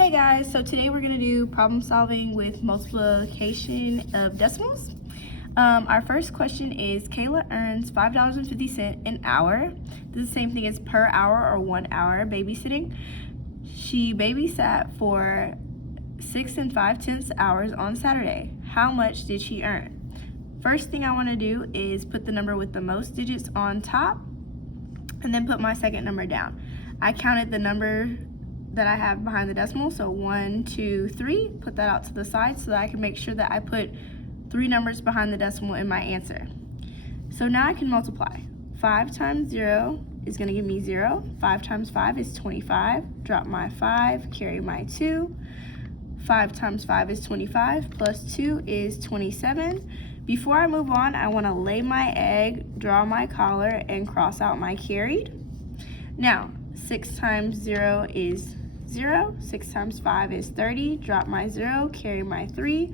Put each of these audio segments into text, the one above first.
Hey guys, so today we're going to do problem solving with multiplication of decimals. Our first question is Kayla earns $5.50 an hour. This is the same thing as per hour or 1 hour babysitting. She babysat for 6 5/10 hours on Saturday. How much did she earn? First thing I want to do is put the number with the most digits on top and then put my second number down. I counted the number that I have behind the decimal, so 1, 2, 3, put that out to the side so that I can make sure that I put 3 numbers behind the decimal in my answer. So now I can multiply. 5 times 0 is going to give me 0. 5 times 5 is 25. Drop my 5, carry my 2. 5 times 5 is 25, plus 2 is 27. Before I move on, I want to lay my egg, draw my collar, and cross out my carried. Now, 6 times 0 is 0. 6 times 5 is 30. Drop my 0, carry my 3.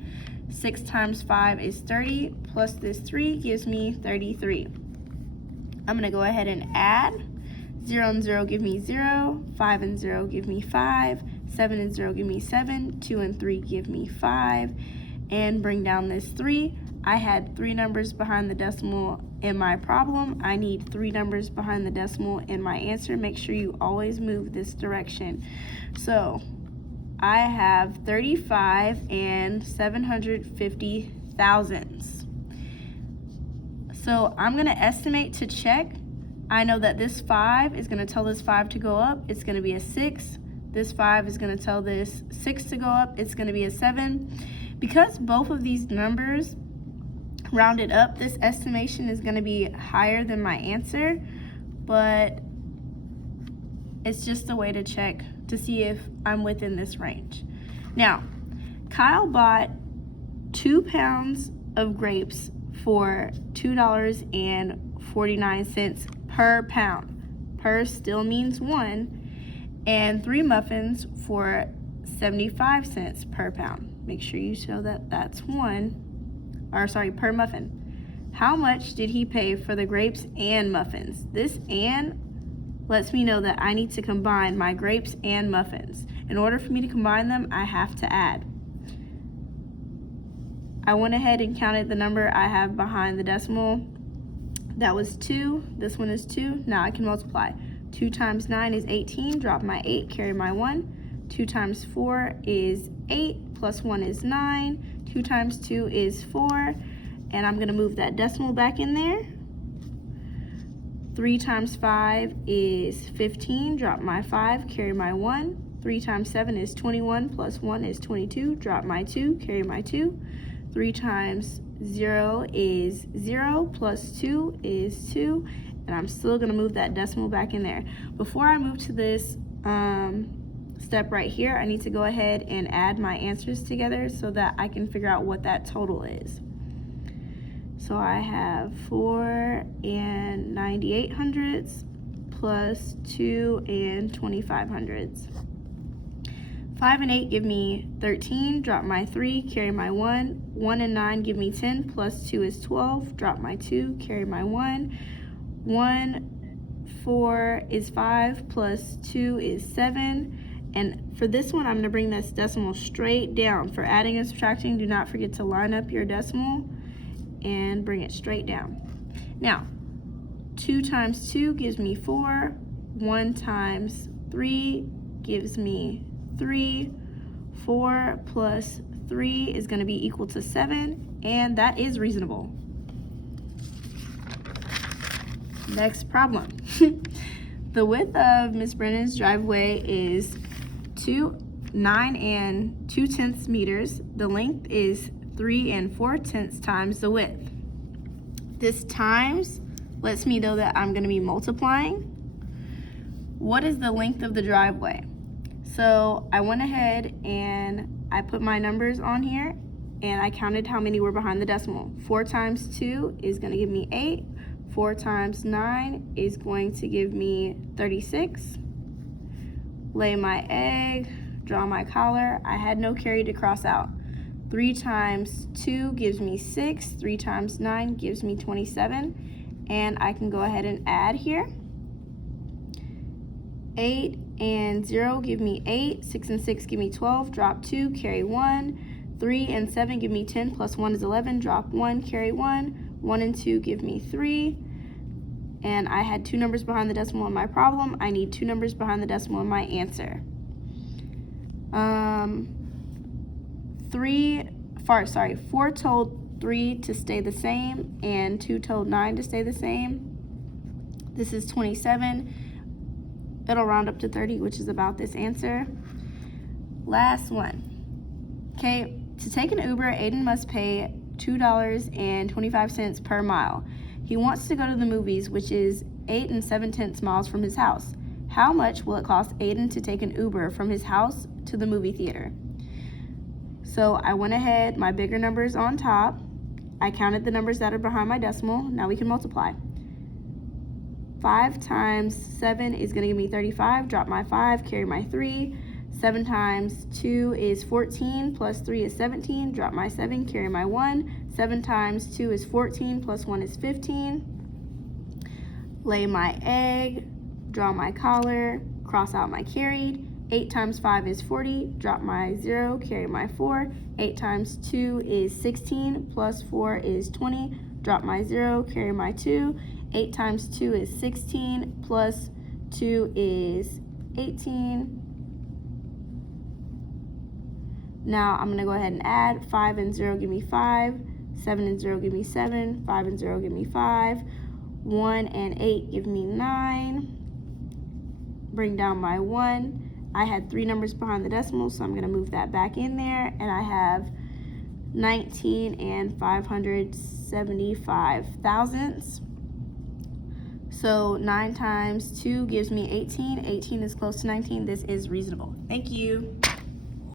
6 times 5 is 30, plus this 3 gives me 33. I'm going to go ahead and add. 0 and 0 give me 0. 5 and 0 give me 5. 7 and 0 give me 7. 2 and 3 give me 5. And bring down this 3. I had 3 numbers behind the decimal in my problem. I need 3 numbers behind the decimal in my answer. Make sure you always move this direction. So I have 35 and 750 thousandths. So I'm going to estimate to check. I know that this 5 is going to tell this 5 to go up. It's going to be a 6. This 5 is going to tell this 6 to go up. It's going to be a 7. Because both of these numbers rounded up, this estimation is going to be higher than my answer, but it's just a way to check to see if I'm within this range. Now, Kyle bought 2 pounds of grapes for $2.49 per pound. Per still means 1, and 3 muffins for 75 cents per pound. Make sure you show that that's per muffin. How much did he pay for the grapes and muffins? This "and" lets me know that I need to combine my grapes and muffins. In order for me to combine them, I have to add. I went ahead and counted the number I have behind the decimal. That was 2. This one is 2. Now I can multiply. 2 times 9 is 18. Drop my 8, carry my 1. 2 times 4 is 8, plus 1 is 9. 2 times 2 is 4, and I'm going to move that decimal back in there. 3 times 5 is 15. Drop my 5, carry my 1. 3 times 7 is 21, plus 1 is 22. Drop my 2, carry my 2. 3 times 0 is 0, plus 2 is 2, and I'm still going to move that decimal back in there. Before I move to this step right here, I need to go ahead and add my answers together so that I can figure out what that total is. So I have 4 and 98 hundredths plus 2 and 25 hundredths. 5 and 8 give me 13. Drop my 3, carry my 1. 1 and 9 give me 10, plus 2 is 12. Drop my 2, carry my 1. 4 is 5, plus 2 is 7. And for this one, I'm going to bring this decimal straight down. For adding and subtracting, do not forget to line up your decimal and bring it straight down. Now, 2 times 2 gives me 4. 1 times 3 gives me 3. 4 plus 3 is going to be equal to 7, and that is reasonable. Next problem. The width of Miss Brennan's driveway is 9 2/10 meters. The length is 3 4/10 times the width. This times lets me know that I'm going to be multiplying. What is the length of the driveway? So I went ahead and I put my numbers on here and I counted how many were behind the decimal. 4 times 2 is going to give me 8. 4 times 9 is going to give me 36. Lay my egg, draw my collar. I had no carry to cross out. 3 times 2 gives me 6. 3 times 9 gives me 27. And I can go ahead and add here. 8 and 0 give me 8. 6 and 6 give me 12. Drop 2, carry 1. 3 and 7 give me 10, plus 1 is 11. Drop 1, carry 1. 1 and 2 give me 3. And I had 2 numbers behind the decimal in my problem. I need 2 numbers behind the decimal in my answer. 4 told 3 to stay the same, and 2 told 9 to stay the same. This is 27. It'll round up to 30, which is about this answer. Last one. Okay, to take an Uber, Aiden must pay $2.25 per mile. He wants to go to the movies, which is 8 7/10 miles from his house. How much will it cost Aiden to take an Uber from his house to the movie theater? So I went ahead, my bigger numbers on top. I counted the numbers that are behind my decimal. Now we can multiply. 5 times 7 is going to give me 35. Drop my 5, carry my 3. 7 times 2 is 14, plus 3 is 17. Drop my 7, carry my 1. 7 times 2 is 14, plus 1 is 15. Lay my egg, draw my collar, cross out my carried. 8 times 5 is 40. Drop my 0, carry my 4. 8 times 2 is 16, plus 4 is 20. Drop my 0, carry my 2. 8 times 2 is 16, plus 2 is 18. Now I'm going to go ahead and add. 5 and 0 give me 5. 7 and 0 give me 7. 5 and 0 give me 5. 1 and 8 give me 9. Bring down my 1. I had 3 numbers behind the decimal, so I'm going to move that back in there. And I have 19 and 575 thousandths. So 9 times 2 gives me 18. 18 is close to 19. This is reasonable. Thank you.